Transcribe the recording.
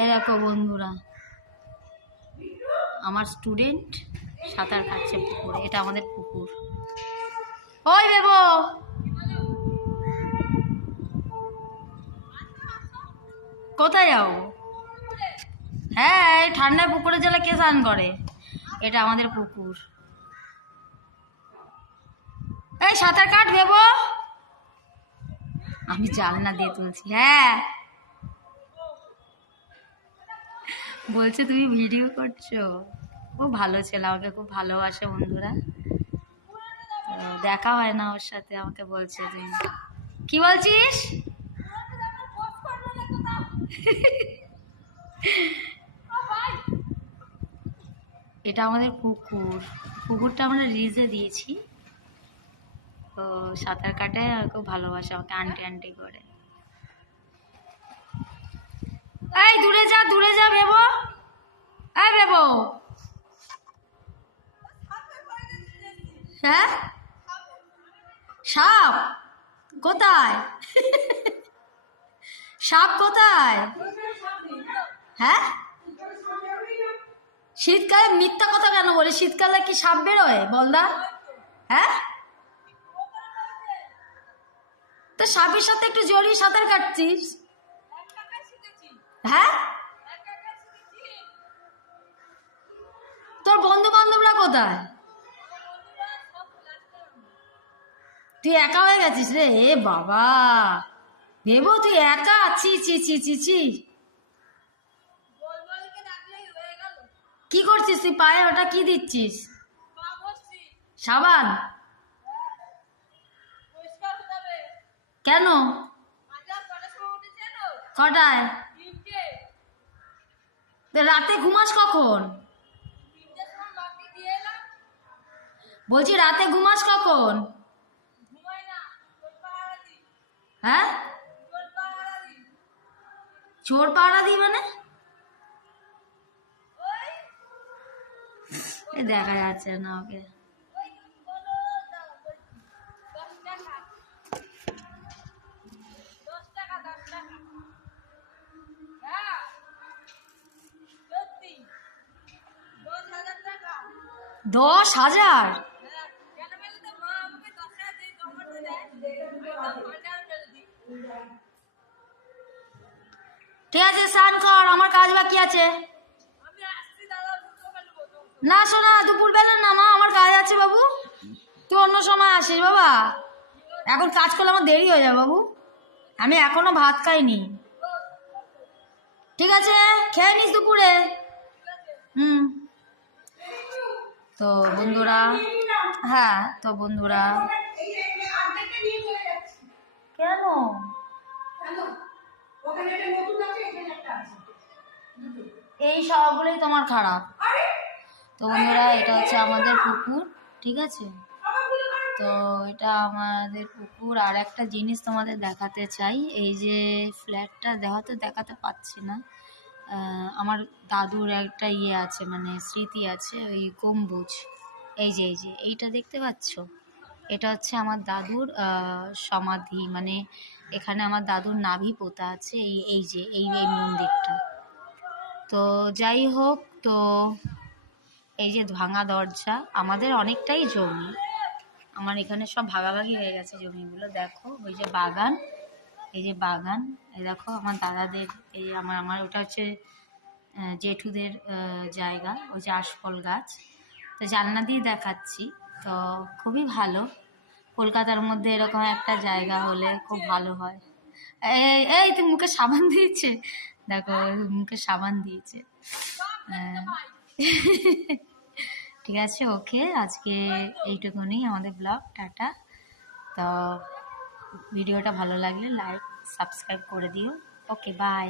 এই দেখো বন্ধুরা, আমার স্টুডেন্ট সাঁতার কাটছে পুকুরে। এটা আমাদের পুকুর। ওই বেবো, কোথায় যাও? হ্যাঁ, এই ঠান্ডায় পুকুরে জলে কে স্নান করে? এটা আমাদের পুকুর। এই সাঁতার কাট বেবো। আমি জানলা দিয়ে তুলছি। হ্যাঁ, বলছে তুমি ভিডিও করছো। খুব ভালো ছেলে, আমাকে খুব ভালোবাসে বন্ধুরা। তো দেখা হয় না ওর সাথে, আমাকে বলছে যে কি বলছিস। এটা আমাদের পুকুর। পুকুরটা আমরা রিজে দিয়েছি। তো সাঁতার কাটে, খুব ভালোবাসে আমাকে, আন্টি আন্টি করে। এই দূরে যা, দূরে যা বেবো। এই বেবো। হ্যাঁ, সাপ কোথায়? সাপ কোথায়? হ্যাঁ, শীতকালে মিথ্যা কথা কেন বলে? শীতকালে কি সাপ বেরোয় বলদা? হ্যাঁ, তো সাপের সাথে একটু জড়িয়ে সাঁতার কাটছিস? হ্যাঁ, তোর বন্ধু বান্ধবরা কোথায়? তুই একা হয়ে গেছিস রে? এ বাবা, ভেবো তুই একা? ছি ছি ছি ছি ছি। কি করছিস তুই পায়ে? ওটা কি দিচ্ছিস? সাবান? কেন? কটায়? রাতে ঘুমাস কখন? বলছি রাতে ঘুমাস কখন? হ্যাঁ, চোর পাহারা দিই মানে? দেখা যাচ্ছে না ওকে। দশ হাজার? ঠিক আছে, স্নান কর, আমার কাজ বাকি আছে। না শোনা, দুপুর বেলা না মা, আমার কাজ আছে বাবু। তুই অন্য সময় আসিস বাবা, এখন কাজ করলে আমার দেরি হয়ে যাবে বাবু। আমি এখনো ভাত খাইনি। ঠিক আছে, খেয়ে নিস দুপুরে। তো বন্ধুরা, হ্যাঁ তো বন্ধুরা, কেন? এই সবগুলোই তোমার খারাপ। তো বন্ধুরা, এটা হচ্ছে আমাদের পুকুর, ঠিক আছে? তো এটা আমাদের পুকুর। আর একটা জিনিস তোমাদের দেখাতে চাই, এই যে ফ্ল্যাটটা দেখাতে পাচ্ছি না। আমার দাদুর একটা ইয়ে আছে, মানে স্মৃতি আছে, ওই গম্বুজ। এই যে এইটা দেখতে পাচ্ছ? এটা হচ্ছে আমার দাদুর সমাধি, মানে এখানে আমার দাদুর নাভি পোতা আছে। এই মন্দিরটা। তো যাই হোক, তো এই যে ভাঙা দরজা, আমাদের অনেকটাই জমি। আমার এখানে সব ভাগাভাগি হয়ে গেছে জমিগুলো। দেখো ওই যে বাগান, এই যে বাগান, এই দেখো আমার দাদাদের, এই যে আমার ওটা হচ্ছে জেঠুদের জায়গা, ওই যে আশফল গাছ। তো জানলা দিয়ে দেখাচ্ছি। তো খুবই ভালো, কলকাতার মধ্যে এরকম একটা জায়গা হলে খুব ভালো হয়। এই এই তুই মুখে সাবান দিয়েছে, দেখো মুখে সাবান দিয়েছে। ঠিক আছে, ওকে, আজকে এইটুকুনি আমাদের ব্লগ। টাটা। তো ভিডিওটা ভালো লাগলে লাইক সাবস্ক্রাইব করে দিও। ওকে, বাই।